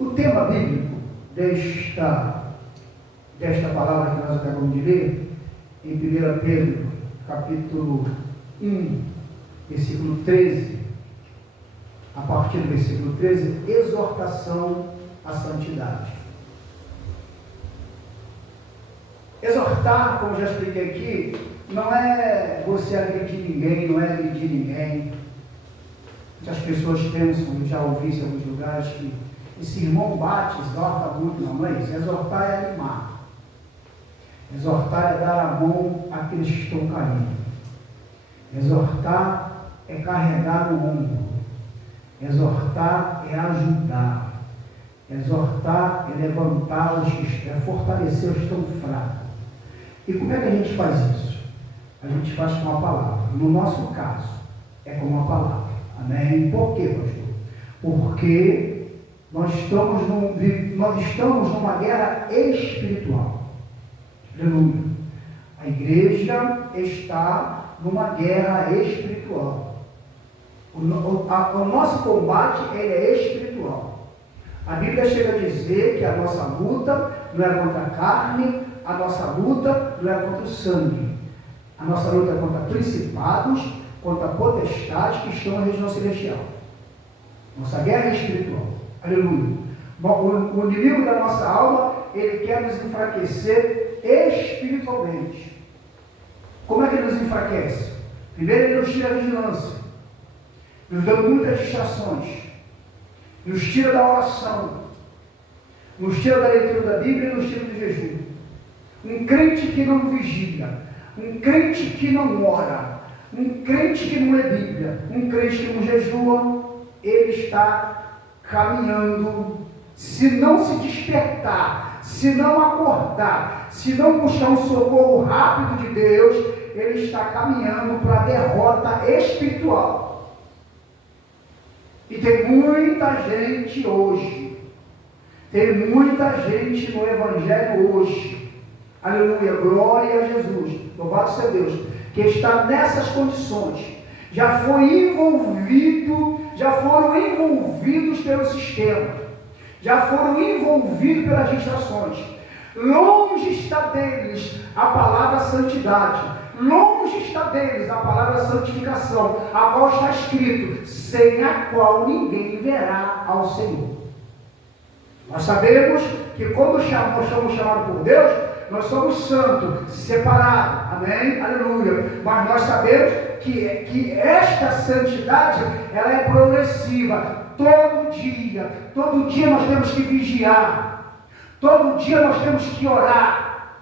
O tema bíblico desta palavra que nós acabamos de ler, em 1 Pedro, capítulo 1, versículo 13, a partir do versículo 13, exortação à santidade. Exortar, como já expliquei aqui, não é você agredir ninguém, não é agredir ninguém. Muitas pessoas pensam, eu já ouvi isso em alguns lugares, que esse irmão bate, exorta muito. Não, mas exortar é animar. Exortar é dar a mão àqueles que estão caindo. Exortar é carregar o ombro. Exortar é ajudar. Exortar é levantar os que é fortalecer os que estão fracos. E como é que a gente faz isso? A gente faz com a palavra. No nosso caso, é com a palavra. Amém? Por quê, pastor? Porque nós estamos numa guerra espiritual. Aleluia. A igreja está numa guerra espiritual. O nosso combate ele é espiritual. A Bíblia chega a dizer que a nossa luta não é contra a carne, a nossa luta não é contra o sangue. A nossa luta é contra principados, contra potestades que estão na região celestial. Nossa guerra é espiritual. Aleluia. O inimigo da nossa alma, ele quer nos enfraquecer espiritualmente. Como é que ele nos enfraquece? Primeiro, ele nos tira a vigilância, nos dando muitas distrações, nos tira da oração, nos tira da leitura da Bíblia e nos tira do jejum. Um crente que não vigia, um crente que não ora, um crente que não lê Bíblia, um crente que não jejua, ele está caminhando. Se não se despertar, se não acordar, se não buscar um socorro rápido de Deus, ele está caminhando para a derrota espiritual. E tem muita gente hoje, tem muita gente no Evangelho hoje, aleluia, glória a Jesus, louvado seja Deus, que está nessas condições, já foram envolvidos pelo sistema, já foram envolvidos pelas distrações. Longe está deles a palavra santidade, longe está deles a palavra santificação, a qual está escrito, sem a qual ninguém verá ao Senhor. Nós sabemos que quando somos chamados por Deus, nós somos santos, separados, amém? Aleluia. Mas nós sabemos que esta santidade, ela é progressiva. Todo dia nós temos que vigiar, todo dia nós temos que orar,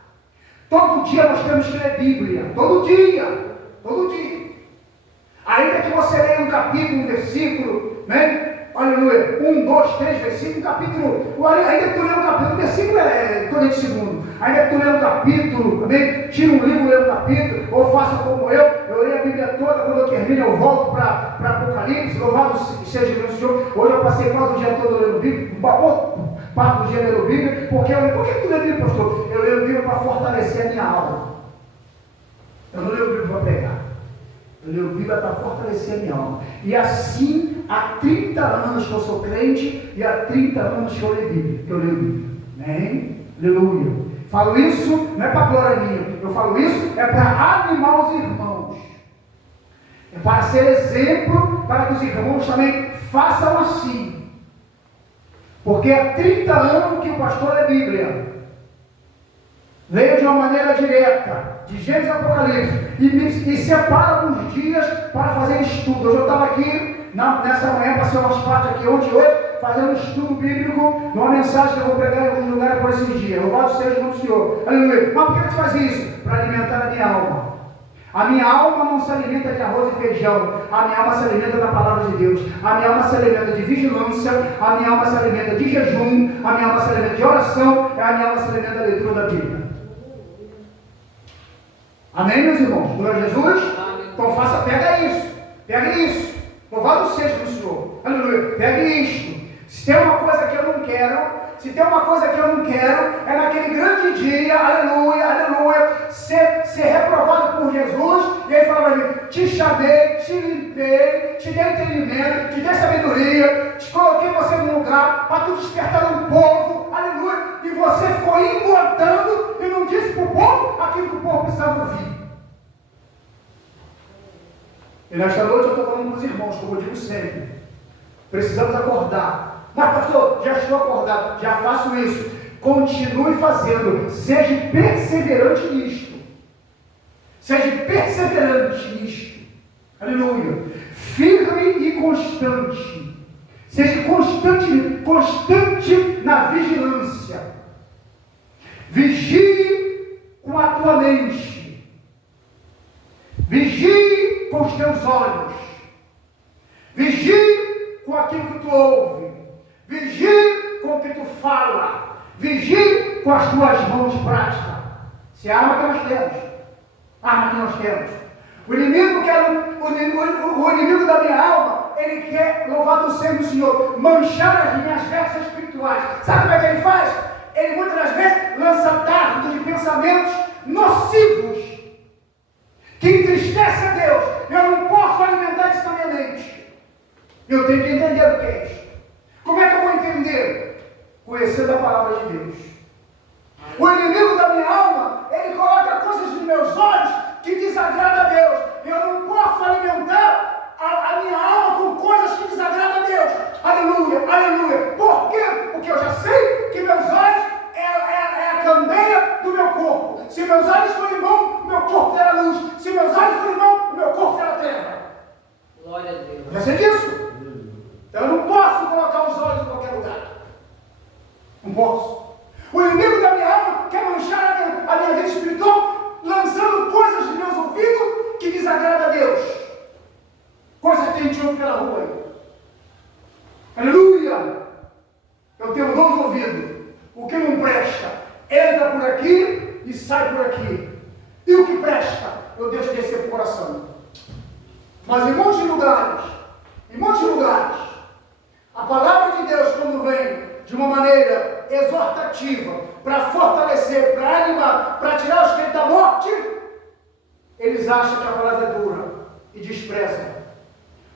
todo dia nós temos que ler Bíblia, todo dia. Ainda que você leia um capítulo, um versículo, né? Aleluia, 1, 2, 3 versículos, um capítulo, ainda que tu lê um capítulo, um versículo é todo de segundo, ainda que tu lê um capítulo, amém? Tira um livro, lê um capítulo, ou faça como eu leio a Bíblia toda, quando eu termino eu volto para Apocalipse, louvado seja o Senhor. Hoje eu passei quase o dia todo lendo Bíblia, parte do dia lendo Bíblia, por que tu lê Bíblia, pastor? Eu leio Bíblia para fortalecer a minha alma, eu não leio Bíblia para pregar, eu leio Bíblia para fortalecer a minha alma. E assim, há 30 anos que eu sou crente, e há 30 anos que eu leio Bíblia. Amém? Aleluia. Falo isso, não é para glória minha, eu falo isso, é para animar os irmãos. É para ser exemplo, para que os irmãos também façam assim. Porque há 30 anos que o pastor lê Bíblia. Leio de uma maneira direta, de Gênesis a Apocalipse, e separa alguns dias para fazer estudo. Hoje eu estava aqui, nessa manhã, passei umas partes aqui ontem e hoje, fazendo um estudo bíblico, numa mensagem que eu vou pregar em alguns lugares por esses dias. Louvado seja o nome do Senhor. Aleluia. Mas por que tu faz isso? Para alimentar a minha alma. A minha alma não se alimenta de arroz e feijão, a minha alma se alimenta da palavra de Deus, a minha alma se alimenta de vigilância, a minha alma se alimenta de jejum, a minha alma se alimenta de oração, a minha alma se alimenta da leitura da Bíblia. Amém, meus irmãos? Glória a Jesus? Então pega isso, louvado seja o Senhor, aleluia, pega isto. Se tem uma coisa que eu eu não quero, se tem uma coisa que eu não quero, é naquele grande dia, aleluia, aleluia, ser reprovado por Jesus, e ele fala para mim, te chamei, te limpei, te dei entendimento, te dei sabedoria, te coloquei você num lugar, para tu despertar um povo, aleluia, e você foi engordando, e não disse para o povo aquilo que o povo precisava ouvir. E nesta noite eu estou falando para os irmãos, como eu digo sempre, precisamos acordar. Mas pastor, já estou acordado, já faço isso. Continue fazendo, seja perseverante nisto. Seja perseverante nisto. Aleluia. Firme e constante. Seja constante na vigilância. Vigie com a tua mente. Vigie com os teus olhos. Vigie com aquilo que tu ouve. Vigie com o que tu fala. Vigie com as tuas mãos práticas. Se é a arma que nós temos. A arma que nós temos. O inimigo da minha alma, ele quer, louvado seja o Senhor, manchar as minhas vestes espirituais. Sabe como é que ele faz? Ele muitas das vezes lança dardos de pensamentos nocivos que entristecem a Deus. Eu não posso alimentar isso na minha mente. Eu tenho que entender o que é isso. Como é que eu vou entender? Conhecendo a palavra de Deus. O inimigo da minha alma, ele coloca coisas nos meus olhos que desagradam a Deus. Eu não posso alimentar a minha alma com coisas que desagradam a Deus. Aleluia, aleluia. Por quê? Porque eu já sei que meus olhos é a candeia do meu corpo. Se meus olhos forem bons, meu corpo terá luz. Se meus olhos forem bons, meu corpo terá treva. Glória a Deus. Já sei disso. Então eu não posso colocar os olhos em qualquer lugar. Não posso. O inimigo da minha alma quer manchar a minha vida espiritual, lançando coisas nos meus ouvidos que desagradam a Deus. Coisas que a gente ouve pela rua aí. Aleluia! Eu tenho dois ouvidos. O que não presta entra por aqui e sai por aqui. E o que presta, eu deixo descer para o coração. Mas em muitos lugares, a palavra de Deus, quando vem de uma maneira exortativa, para fortalecer, para animar, para tirar os espírito da morte, eles acham que a palavra é dura e desprezam.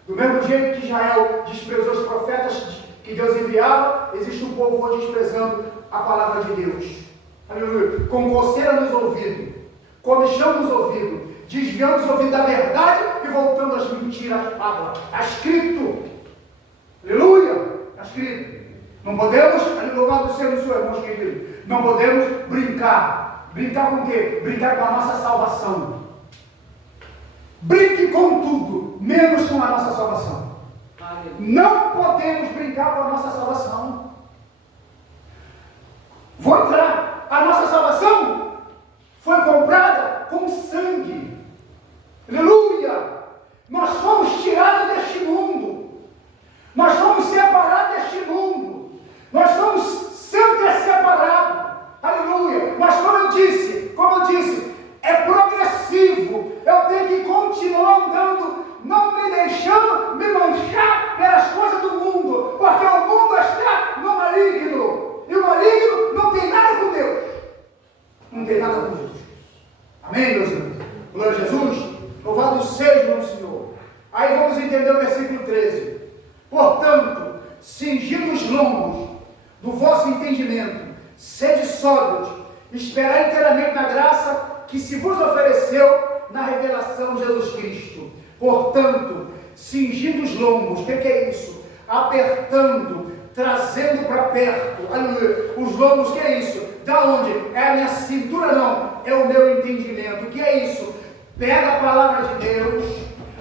Do mesmo jeito que Israel desprezou os profetas que Deus enviava, existe um povo hoje desprezando a palavra de Deus. Aleluia. Com coceira nos ouvidos, comichão nos ouvidos, desviando os ouvidos da verdade e voltando às mentiras. Está escrito. Aleluia. Está escrito. Não podemos, louvado seja o Senhor, irmãos queridos, não podemos brincar. Brincar com o quê? Brincar com a nossa salvação. Brinque com tudo, menos com a nossa salvação. Não podemos brincar com a nossa salvação. Vou entrar. A nossa salvação foi comprada com sangue. Aleluia! Nós fomos tirados deste mundo. Nós fomos separados deste mundo. Nós fomos sempre separados. Aleluia! Mas como eu disse, é progressivo. Eu tenho que continuar andando, não me deixando me manchar pelas coisas do mundo, porque o mundo está no maligno. E o maligno não tem nada com Deus. Não tem nada com Jesus. Amém, meus irmãos? Glória a Jesus. Louvado seja o Senhor. Aí vamos entender o versículo 13. Portanto, cingindo os lombos do vosso entendimento, sede sóbrios, esperai inteiramente na graça que se vos ofereceu na revelação de Jesus Cristo. Portanto, cingindo os lombos, o que é isso? Apertando, trazendo para perto. Aleluia. Os lombos, o que é isso? Da onde? É a minha cintura? Não, é o meu entendimento. O que é isso? Pega a palavra de Deus,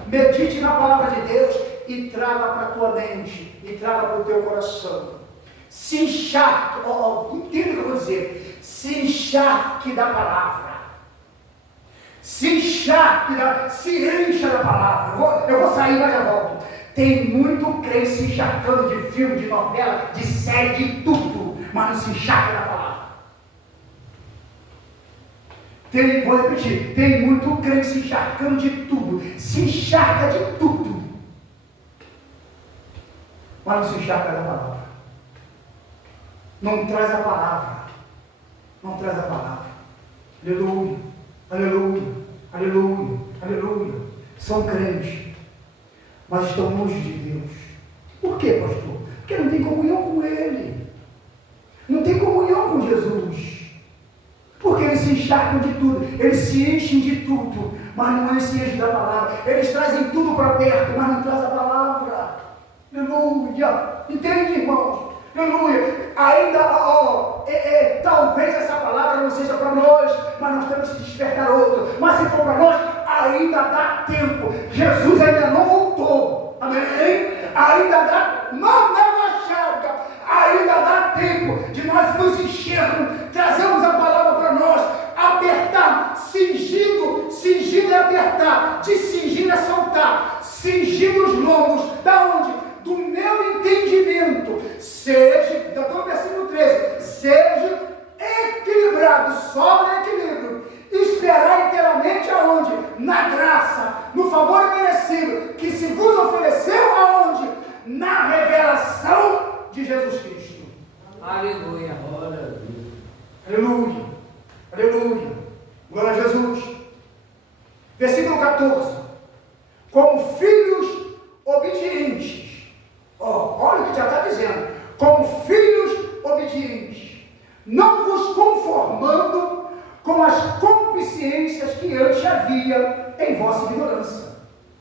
medite na palavra de Deus e traga para a tua mente, e traga para o teu coração. Se encharque, entenda o que eu vou dizer, se encharque da palavra. Se encharque, se encha da palavra. Eu vou sair, mas eu volto. Tem muito crente se encharcando de filme, de novela, de série, de tudo, mas não se encharca da palavra. Vou repetir, tem muito crente se encharcando de tudo, se encharca de tudo, mas não se encharca da palavra. não traz a palavra. Não traz a palavra. Aleluia, aleluia, aleluia, aleluia. São crentes, mas estão longe de Deus. Por quê, pastor? Porque não tem comunhão com Ele. Não tem comunhão com Jesus. Porque eles se encharcam de tudo, eles se enchem de tudo, mas não se enchem da palavra. Eles trazem tudo para perto, mas não trazem a palavra. Aleluia. Entende, irmãos? Aleluia. Ainda, talvez essa palavra não seja para nós, mas nós temos que despertar outro. Mas se for para nós, ainda dá tempo. Jesus ainda não voltou. Amém? Ainda dá, não dá uma chaga. Ainda dá tempo de nós nos enchermos, trazemos a palavra para nós, apertar, cingindo é apertar, de cingir é soltar, cingindo os lombos, da onde? Do meu entendimento, seja, já estou no versículo 13, seja equilibrado, sobra equilíbrio, esperar inteiramente aonde? Na graça, no favor merecido, que se vos ofereceu aonde? Na revelação de Jesus Cristo. Aleluia. Aleluia. Aleluia. Glória a Jesus. Versículo 14. Como filhos obedientes. Olha o que já está dizendo. Como filhos obedientes. Não vos conformando com as concupiscências que antes havia em vossa ignorância.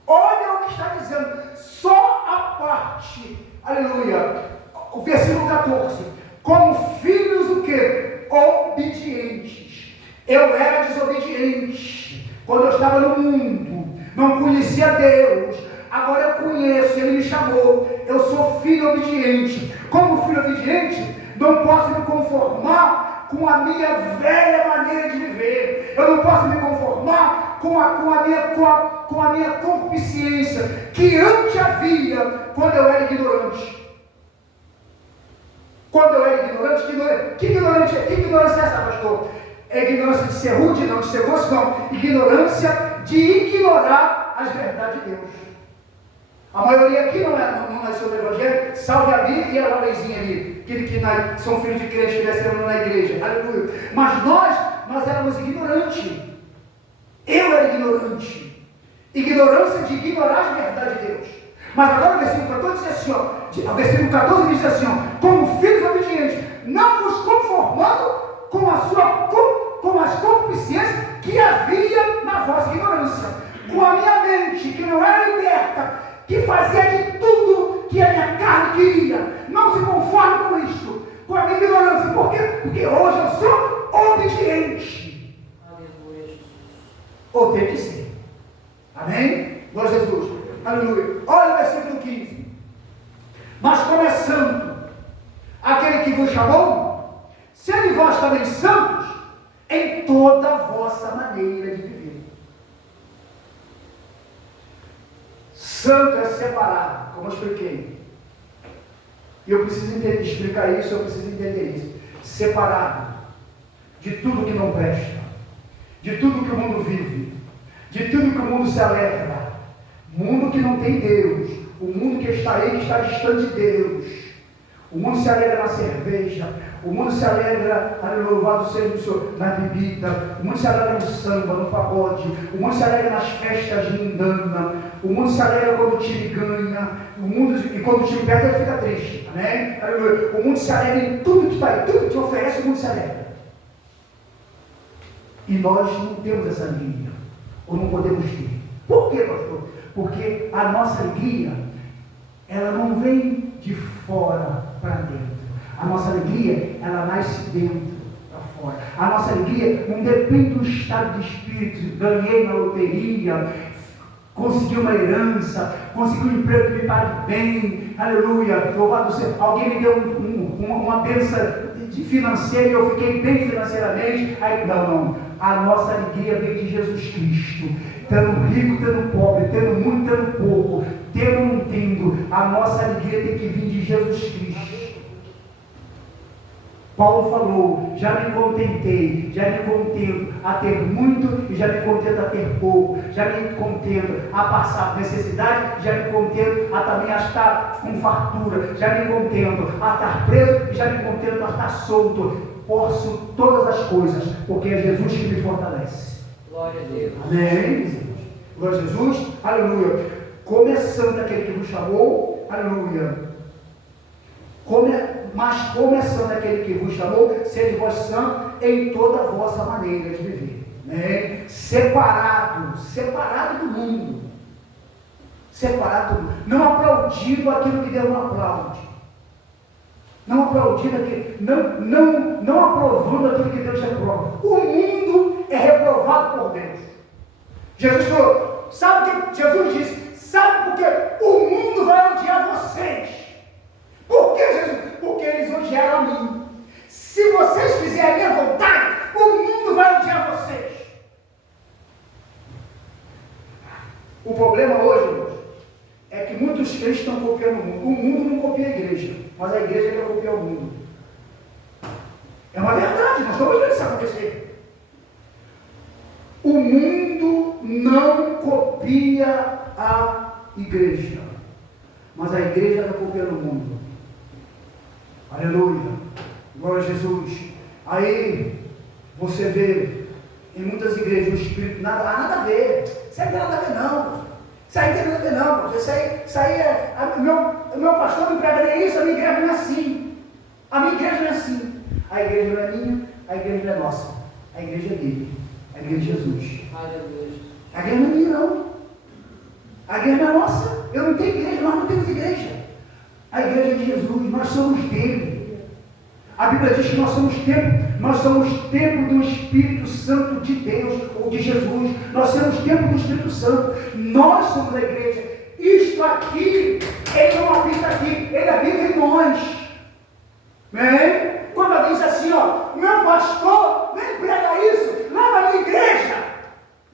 Olha o que está dizendo. Só a parte. Aleluia. O versículo 14, como filhos o quê? Obedientes. Eu era desobediente quando eu estava no mundo, não conhecia Deus, agora eu conheço, Ele me chamou, eu sou filho obediente. Como filho obediente, não posso me conformar com a minha velha maneira de viver, eu não posso me conformar com a minha concupiscência, que antes havia quando eu era ignorante. Quando eu era ignorante, que ignorância é essa, pastor? É ignorância de ser rude, não, de ser grosso, não. Ignorância de ignorar as verdades de Deus. A maioria aqui não nasceu no Evangelho, salve a Bíblia e a Lavezinha ali, aquele que são filhos de crentes que desceram na igreja, aleluia. Mas nós éramos ignorantes. Eu era ignorante. Ignorância de ignorar as verdades de Deus. Mas agora o versículo 14 diz assim, o versículo 14 diz assim, como filhos obedientes, não vos conformando com as concupiscências que havia na vossa ignorância, com a minha mente que não era liberta, que fazia de tudo que a minha carne queria, não se conforme com isto, com a minha ignorância. Por quê? Porque hoje eu sou obediente. Aleluia. Ou tem que ser. Amém? Glória a Jesus. Aleluia. Olha o versículo 15. Mas como é santo aquele que vos chamou, sede vós também santos em toda a vossa maneira de viver. Santo é separado, como eu expliquei. E eu preciso explicar isso, eu preciso entender isso. Separado de tudo que não presta, de tudo que o mundo vive, de tudo que o mundo se alegra. Mundo que não tem Deus, o mundo que está aí, que está distante de Deus. O mundo se alegra na cerveja, o mundo se alegra, louvado seja o Senhor, na bebida, o mundo se alegra no samba, no pagode, o mundo se alegra nas festas mundanas, o mundo se alegra quando o time ganha, e quando o time perde ele fica triste, amém? O mundo se alegra em tudo que está aí, tudo que oferece o mundo se alegra. E nós não temos essa linha, ou não podemos ter. Por quê, pastor? Porque a nossa alegria, ela não vem de fora para dentro. A nossa alegria, ela nasce dentro para fora. A nossa alegria não depende do estado de espírito. Ganhei na loteria, consegui uma herança, consegui um emprego que me pague bem, aleluia, louvado seja. Alguém me deu uma bênção financeira e eu fiquei bem financeiramente. Aí, não. A nossa alegria vem de Jesus Cristo. Tendo rico, tendo pobre, tendo muito, tendo pouco, tendo não tendo, a nossa alegria tem que vir de Jesus Cristo. Paulo falou, já me contentei, já me contento a ter muito e já me contento a ter pouco, já me contento a passar necessidade, já me contento a também estar com fartura, já me contento a estar preso e já me contento a estar solto. Posso todas as coisas, porque é Jesus que me fortalece. Glória a Deus. Amém? Glória a Jesus, aleluia. Começando daquele que nos chamou, aleluia. Mas começando aquele que vos chamou, sede vós santos em toda a vossa maneira de viver. Né? Separado do mundo. Separado do mundo. Não aplaudindo aquilo que Deus não aplaude. Não aplaudindo aquilo, não aprovando aquilo que Deus reprova. O mundo é reprovado por Deus. Jesus falou, sabe o que Jesus disse? Sabe por que o mundo vai odiar vocês? Por que, Jesus? Porque eles odiaram a mim. Se vocês fizerem a minha vontade, o mundo vai odiar vocês. O problema hoje, irmãos, é que muitos crentes estão copiando o mundo. O mundo não copia a igreja, mas a igreja quer copiar o mundo. É uma verdade, nós estamos vendo isso acontecer. O mundo não copia a igreja, mas a igreja está copiando o mundo. Aleluia, glória a Jesus. Aí você vê em muitas igrejas o espírito, nada a ver. Isso aí não tem nada a ver não. Isso aí não tem nada a ver não. Isso aí é. O meu pastor não prega nem isso, a minha igreja não é assim. A minha igreja não é assim. A igreja não é minha, a igreja não é nossa. A igreja é dele. A igreja de Jesus. Aleluia. A igreja não é minha não. A igreja não é nossa. Eu não tenho igreja, nós não temos igreja. A igreja de Jesus, nós somos dele. A Bíblia diz que nós somos templo do Espírito Santo de Deus, ou de Jesus. Nós somos templo do Espírito Santo. Nós somos a igreja. Isto aqui, ele não habita aqui, ele habita em nós. Amém? Quando alguém diz assim, ó, meu pastor nem prega isso lá na minha igreja,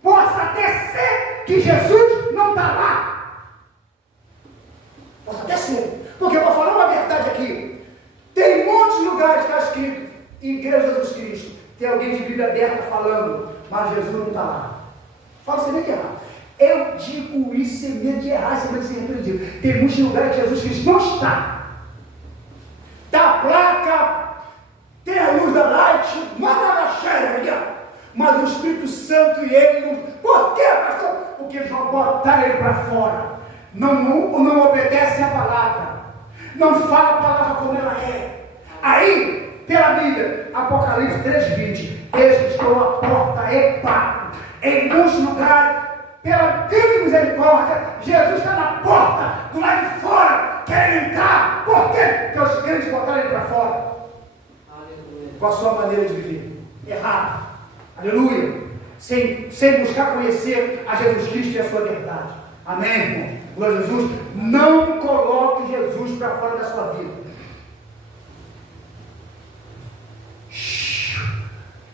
possa até ser que Jesus não está lá. Possa até ser. Porque eu vou falar uma verdade aqui. Tem muitos lugares que está escrito Igreja de Jesus Cristo. Tem alguém de Bíblia aberta falando, mas Jesus não está lá. Fala sem medo de errar. Eu digo isso sem medo de errar, sem medo de ser repreendido. Tem muitos lugares que Jesus Cristo não está. Está a placa, tem a luz da light, manda na cheia, mas o Espírito Santo e ele não. Por quê, pastor? Porque eles vão botar ele para fora. Não obedecem a palavra. Não fala a palavra como ela é. Aí, pela Bíblia, Apocalipse 3:20, eis que estou à porta e bato. Em muitos lugares, pela grande misericórdia, Jesus está na porta, do lado de fora, querendo entrar. Por quê? Porque os crentes botaram ele para fora. Aleluia. Com a sua maneira de viver. Errado. Aleluia. Sem buscar conhecer a Jesus Cristo e a sua verdade. Amém, irmão? Glória a Jesus. Não coloque Jesus para fora da sua vida.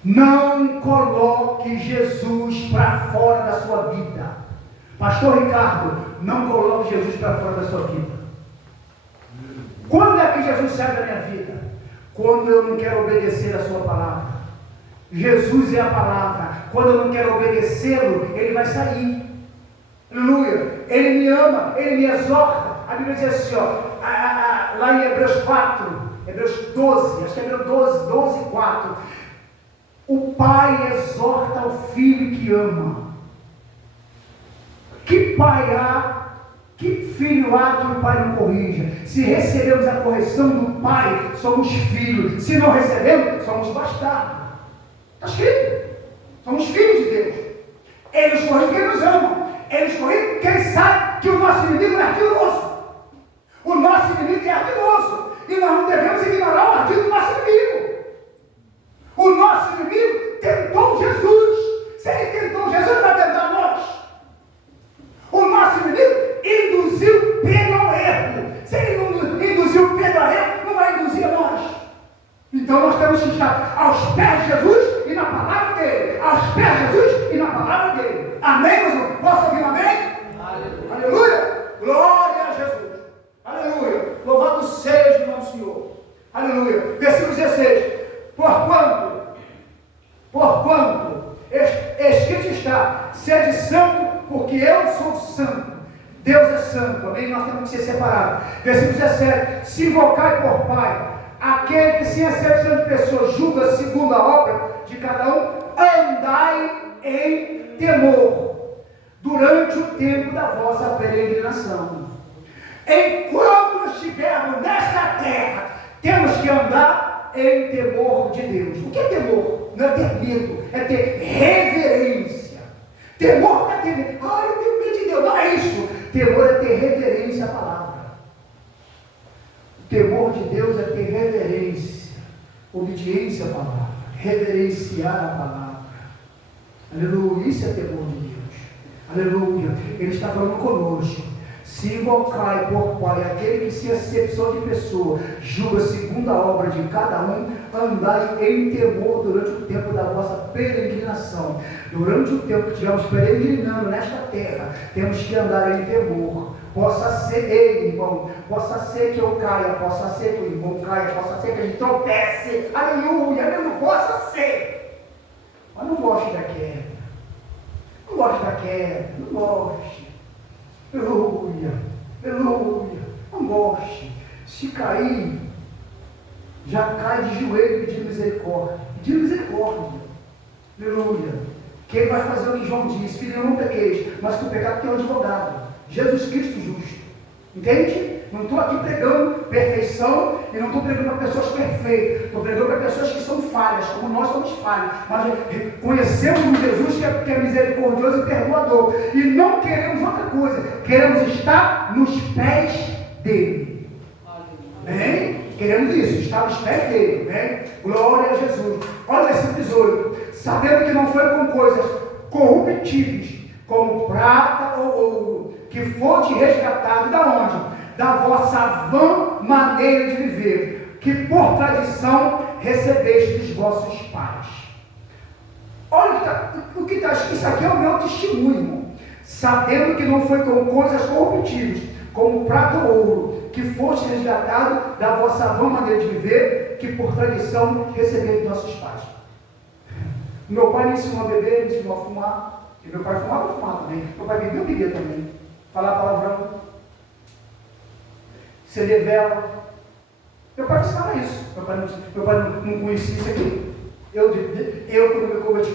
Não coloque Jesus para fora da sua vida. Pastor Ricardo, não coloque Jesus para fora da sua vida. Quando é que Jesus sai da minha vida? Quando eu não quero obedecer a sua palavra. Jesus é a palavra. Quando eu não quero obedecê-lo, ele vai sair. Aleluia. Ele me ama, ele me exorta. A Bíblia diz assim, ó, lá em Hebreus 4, Hebreus 12, acho que é Hebreus 12:4. O pai exorta o filho que ama. Que pai há, que filho há que o pai não corrija? Se recebemos a correção do pai, somos filhos. Se não recebemos, somos bastardos. Está escrito. Somos filhos de Deus. Ele nos corrige porque ele nos ama. Ele nos corrige porque ele sabe que o nosso inimigo é ardiloso. O nosso inimigo é ardiloso. E nós não devemos ignorar o ardido do nosso inimigo. O nosso inimigo tentou Jesus. Se ele tentou Jesus, ele vai tentar nós. O nosso inimigo induziu Pedro ao erro. Se ele não induziu Pedro ao erro, não vai induzir a nós. Então nós temos que estar aos pés de Jesus e na palavra dele. Aos pés de Jesus e na palavra dele. Amém, meus irmãos? Posso ouvir um amém? Aleluia. Aleluia. Glória a Jesus. Aleluia. Louvado seja o nome do Senhor. Aleluia. Versículo 16. Porquanto, escrito está, sede santo, porque eu sou santo. Deus é santo, amém? Nós temos que ser separados. Versículo 17: se invocai por Pai, aquele que sem acepção de pessoas julga segundo a obra de cada um, andai em temor, durante o tempo da vossa peregrinação. Enquanto estivermos nesta terra, temos que andar em temor de Deus. O que é temor? Não é ter medo, é ter reverência. Temor não é ter medo. Eu tenho medo de Deus. Não é isso. Temor é ter reverência à palavra. O temor de Deus é ter reverência, obediência à palavra, reverenciar a palavra. Aleluia. Isso é temor de Deus. Aleluia. Ele está falando conosco. Se invocai por Pai, aquele que sem acepção de pessoa julga segundo a obra de cada um, andai em temor durante o tempo da vossa peregrinação. Durante o tempo que estivermos peregrinando nesta terra, temos que andar em temor. Possa ser, irmão, possa ser que eu caia, possa ser que o irmão caia, possa ser que a gente tropece, aleluia, aleluia, possa ser. Mas não gosto da queda, não goste. Aleluia, aleluia, não goste. Se cair, já cai de joelho pedindo misericórdia. Aleluia. Quem vai fazer o que João disse? Filho, eu não pequeis, mas que o pecado tem um advogado, Jesus Cristo justo. Entende? Não estou aqui pregando perfeição e não estou pregando para pessoas perfeitas. Estou pregando para pessoas que são falhas, como nós somos falhos. Mas conhecemos um Jesus que é misericordioso e perdoador. E não queremos outra coisa. Queremos estar nos pés dele. Bem? Queremos isso, estar nos pés dele. Bem? Glória a Jesus. Olha o versículo 18. Sabendo que não foi com coisas corruptíveis, como prata ou ouro, que foste resgatado da onde? Da vossa vã maneira de viver, que por tradição recebeste dos vossos pais. Olha o que está escrito. Isso aqui é o meu testemunho, irmão. Sabendo que não foi com coisas corruptíveis, como prata ou ouro, que foste resgatado da vossa vã maneira de viver, que por tradição recebeste dos vossos pais. Meu pai me ensinou a beber, me ensinou a fumar. E meu pai fumava, eu fumava também. Meu pai bebia, eu bebia também. Falar palavrão. Acender vela. Meu pai ensinava isso. Meu pai não conhecia isso aqui. Eu quando me converti,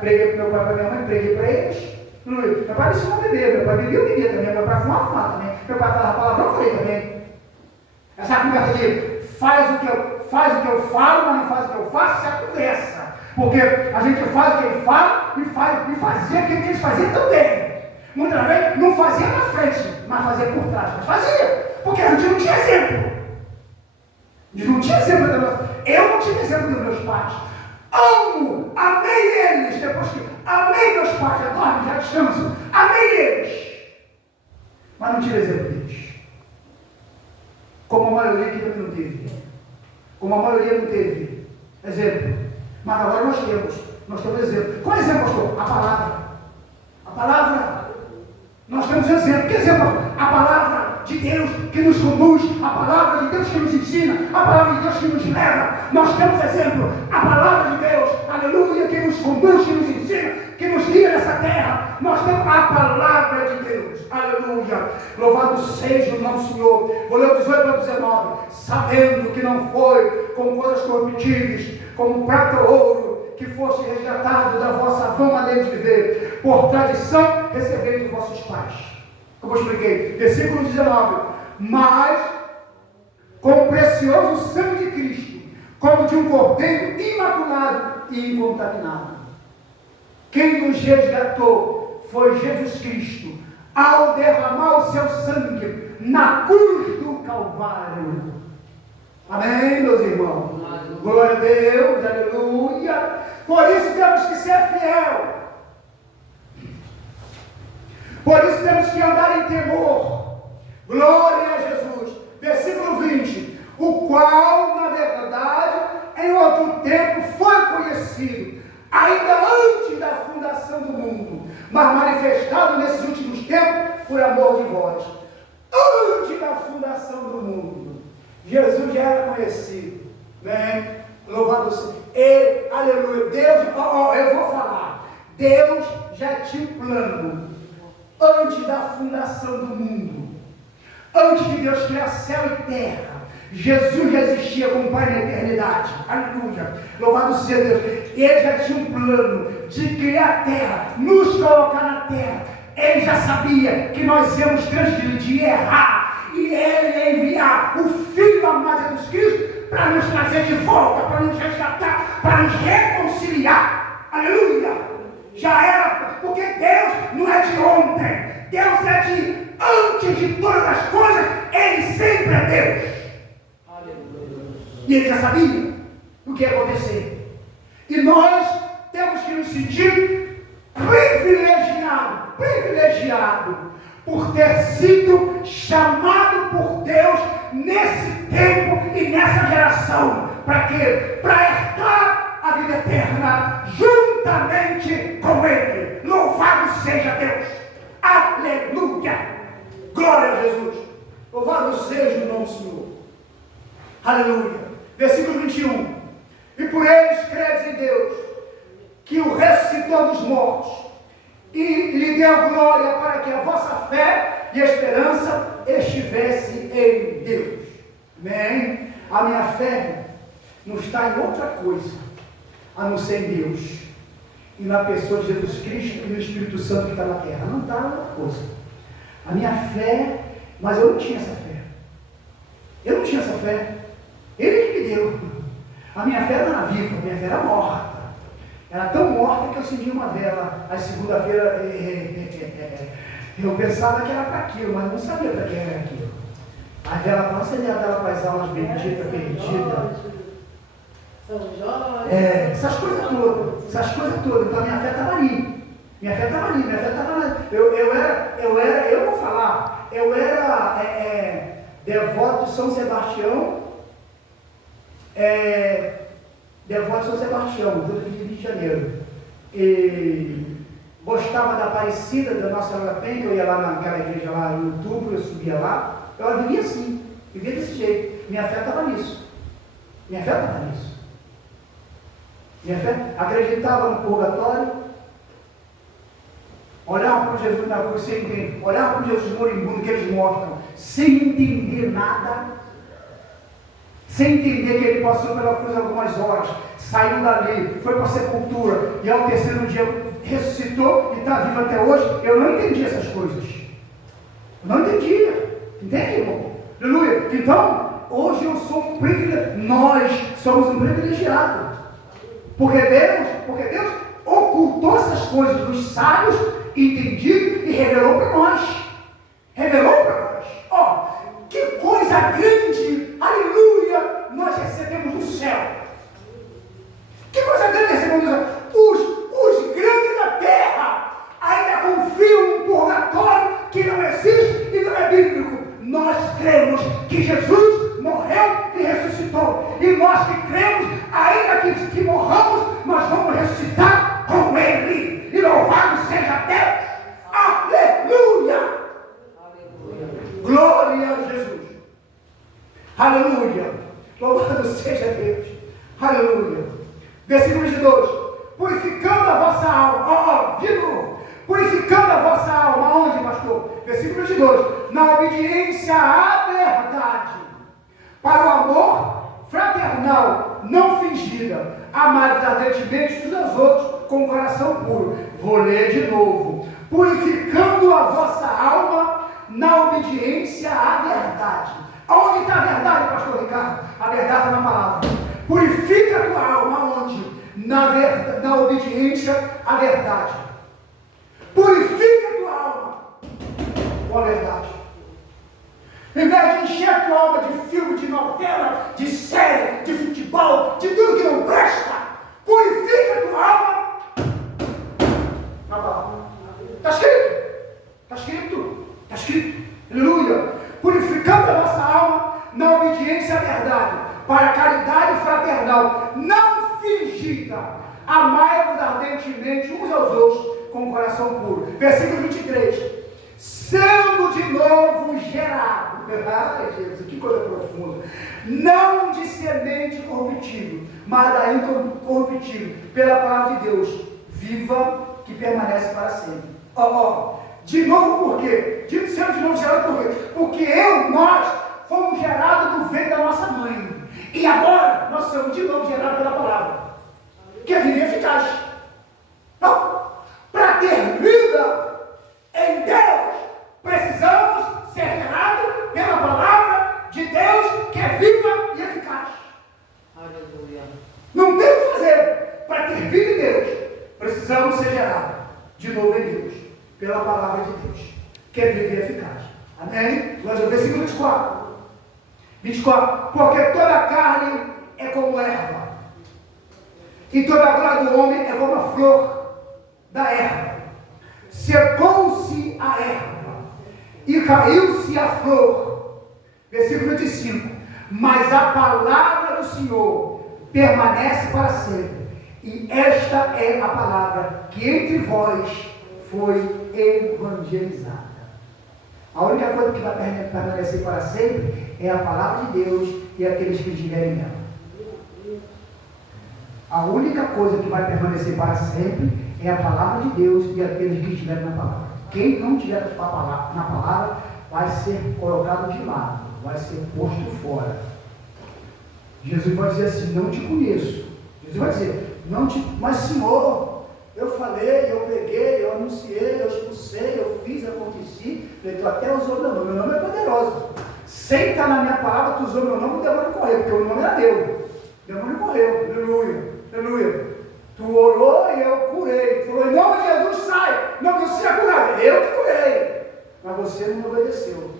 preguei para meu pai e para minha mãe, preguei para eles. Meu pai ensinou a beber. Meu pai bebia, eu bebia também. Meu pai fumava também. Meu pai falava palavrão, eu falei também. Essa conversa de faz o que eu falo, mas não faz o que eu faço, isso é conversa. Porque a gente faz o que ele fala e fazia o que eles faziam também. Muitas vezes não fazia na frente, mas fazia por trás. Mas fazia, porque a gente não tinha exemplo. Eu não tive exemplo dos meus pais. Amo, amei eles, depois que amei meus pais, já já descanso, amei eles. Mas não tive exemplo deles. Como a maioria que também não teve. Como a maioria não teve exemplo. Mas agora nós temos exemplo. Qual é o exemplo, pastor? A palavra. Nós temos exemplo. Que exemplo? A palavra de Deus que nos conduz, a palavra de Deus que nos ensina, a palavra de Deus que nos leva. Nós temos exemplo. A palavra de Deus, aleluia, que nos conduz, que nos ensina, que nos guia nessa terra. Nós temos a palavra de Deus, aleluia. Louvado seja o nosso Senhor. Vou ler o 18 ao 19. Sabendo que não foi com coisas corruptíveis, como prata ou ouro, que foste resgatado da vossa vã maneira de viver, por tradição recebeis dos vossos pais. Como eu expliquei, versículo 19. Mas com o precioso sangue de Cristo, como de um cordeiro imaculado e incontaminado. Quem nos resgatou foi Jesus Cristo, ao derramar o seu sangue na cruz do Calvário. Amém, meus irmãos? Glória a Deus, aleluia. Por isso temos que ser fiel. Por isso temos que andar em temor. Glória a Jesus. Versículo 20. O qual, na verdade, em outro tempo foi conhecido, ainda antes da fundação do mundo, mas manifestado nesses últimos tempos por amor de vós. Antes da fundação do mundo, Jesus já era conhecido. Né? Louvado seja. E, aleluia. Deus, eu vou falar. Deus já tinha um plano antes da fundação do mundo. Antes de Deus criar céu e terra. Jesus já existia como Pai na eternidade. Aleluia. Louvado seja Deus. Ele já tinha um plano de criar a terra, nos colocar na terra. Ele já sabia que nós íamos transgredir e errar. E ele ia enviar o Filho amado Jesus Cristo para nos trazer de volta, para nos resgatar, para nos reconciliar. Aleluia. Já era, porque Deus não é de ontem. Deus é de antes de todas as coisas. Ele sempre é Deus. E ele já sabia o que ia acontecer. E nós temos que nos sentir privilegiado por ter sido chamado por Deus nesse tempo e nessa geração. Para quê? Para herdar a vida eterna juntamente com Ele. Louvado seja Deus. Aleluia. Glória a Jesus. Louvado seja o nome do Senhor. Aleluia. Versículo 21. E por eles credes em Deus, que o ressuscitou dos mortos, e lhe deu glória para que a vossa fé e esperança estivesse em Deus. Amém? A minha fé não está em outra coisa, a não ser em Deus. E na pessoa de Jesus Cristo e no Espírito Santo que está na terra. Não está em outra coisa. A minha fé, mas eu não tinha essa fé. Eu não tinha essa fé. Ele que me deu. A minha fé não era viva, a minha fé era morta. Era tão morta que eu acendi uma vela. Aí segunda-feira eu pensava que era para aquilo, mas não sabia para que era aquilo. A vela, para acender a vela para as almas benditas, perdidas. Essas coisas todas. Então a minha fé estava ali. Minha fé estava ali. Eu vou falar, eu era devoto de São Sebastião. Devoto de São Sebastião, todo dia de Rio de Janeiro. E gostava da Aparecida, da Nossa Senhora da Penha, que eu ia lá naquela igreja lá em outubro, eu subia lá. Eu vivia assim, vivia desse jeito. Minha fé estava nisso. Minha fé acreditava no purgatório, olhava para Jesus na cruz sem entender, olhava para Jesus moribundo que eles mostram, sem entender nada. Sem entender que ele passou pela cruz algumas horas, saiu dali, foi para a sepultura, e ao terceiro dia ressuscitou e está vivo até hoje. Eu não entendi essas coisas. Não entendia. Entende, irmão? Aleluia. Então, hoje eu sou um privilegiado. Nós somos um privilegiado. Porque Deus ocultou essas coisas dos sábios, entendido e revelou para nós. Que coisa grande, aleluia, nós recebemos do céu. Que coisa grande recebemos do céu. Os grandes da terra ainda confiam no purgatório que não existe e não é bíblico. Nós cremos que Jesus morreu e ressuscitou. E nós que cremos, ainda que morramos, nós vamos ressuscitar com Ele. E louvado seja Deus. Aleluia. Glória a Jesus. Aleluia. Louvado seja Deus. Aleluia. Versículo 22. Purificando a vossa alma. De novo. Purificando a vossa alma. Onde, pastor? Versículo 22. Na obediência à verdade. Para o amor fraternal, não fingida. Amados ardentemente uns aos outros, com o coração puro. Vou ler de novo. Purificando a vossa alma na obediência à verdade. Aonde está a verdade, pastor Ricardo? A verdade está na palavra. Purifica a tua alma. Aonde? Na obediência à verdade. Purifica a tua alma com a verdade. Em vez de encher a tua alma de filme, de novela, de série, de futebol, de tudo que não presta, purifica a tua alma na palavra. Está escrito. Aleluia. Purificando a vossa alma na obediência à verdade, para a caridade fraternal, não fingida. Amai-vos ardentemente uns aos outros com o coração puro. Versículo 23. Sendo de novo gerado. Ai, Jesus, que coisa profunda. Não de semente corruptível, mas da incorruptível, pela palavra de Deus, viva, que permanece para sempre. De novo por quê? Sendo de novo gerado por quê? Porque nós fomos gerados do ventre da nossa mãe. E agora nós somos de novo gerados pela palavra, que é vida eficaz. Não, para ter vida em Deus, precisamos ser gerados pela palavra de Deus, que é viva e eficaz. Aleluia. Não tem o que fazer. Para ter vida em Deus, precisamos ser gerados de novo em Deus, pela palavra de Deus, que é viva e eficaz. Amém? Vamos ver o versículo 24. 24. Porque toda a carne é como erva, e toda a glória do homem é como a flor da erva. Secou-se a erva, e caiu-se a flor. Versículo 25. Mas a palavra do Senhor permanece para sempre. E esta é a palavra que entre vós foi evangelizada. A única coisa que vai permanecer para sempre é a palavra de Deus e aqueles que estiverem nela. A única coisa que vai permanecer para sempre é a palavra de Deus e aqueles que estiverem na palavra. Quem não estiver na palavra vai ser colocado de lado, vai ser posto fora. Jesus vai dizer assim: não te conheço. Jesus vai dizer: mas Senhor, eu falei, eu preguei, eu anunciei, eu expulsei, eu fiz, eu aconteci, tu até usou meu nome é poderoso. Sem estar na minha palavra, tu usou meu nome, o demônio correu, porque o nome era meu. O demônio correu, aleluia, aleluia. Tu orou e eu curei. Tu falou: em nome de Jesus, sai. Não precisa curar, eu que curei. Mas você não me obedeceu.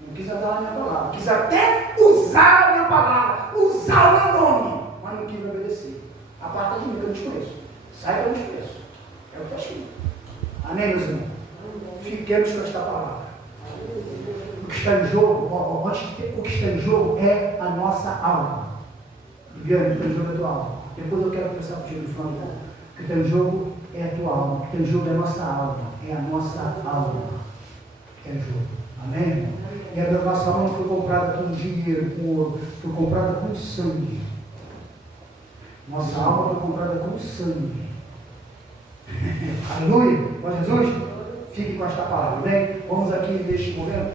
Não quis andar na minha palavra. Quis até usar a minha palavra, usar o meu nome, mas não quis me obedecer. Aparta de mim, que eu não te conheço. Sai que eu não te conheço. É o que está escrito. Amém, meus irmãos? Fiquemos com esta palavra. O que está em jogo, o que está em jogo é a nossa alma. Viviane, o que está em jogo é a tua alma. Depois eu quero conversar contigo no final do ano. O que está em jogo é a tua alma. O que está em jogo é a nossa alma. É a nossa alma que é em jogo. Amém? E a nossa alma não foi comprada com dinheiro, com ouro. Foi comprada com sangue. Nossa alma foi comprada com sangue. Aleluia! Com Jesus? Fique com esta palavra. Amém? Vamos aqui neste momento.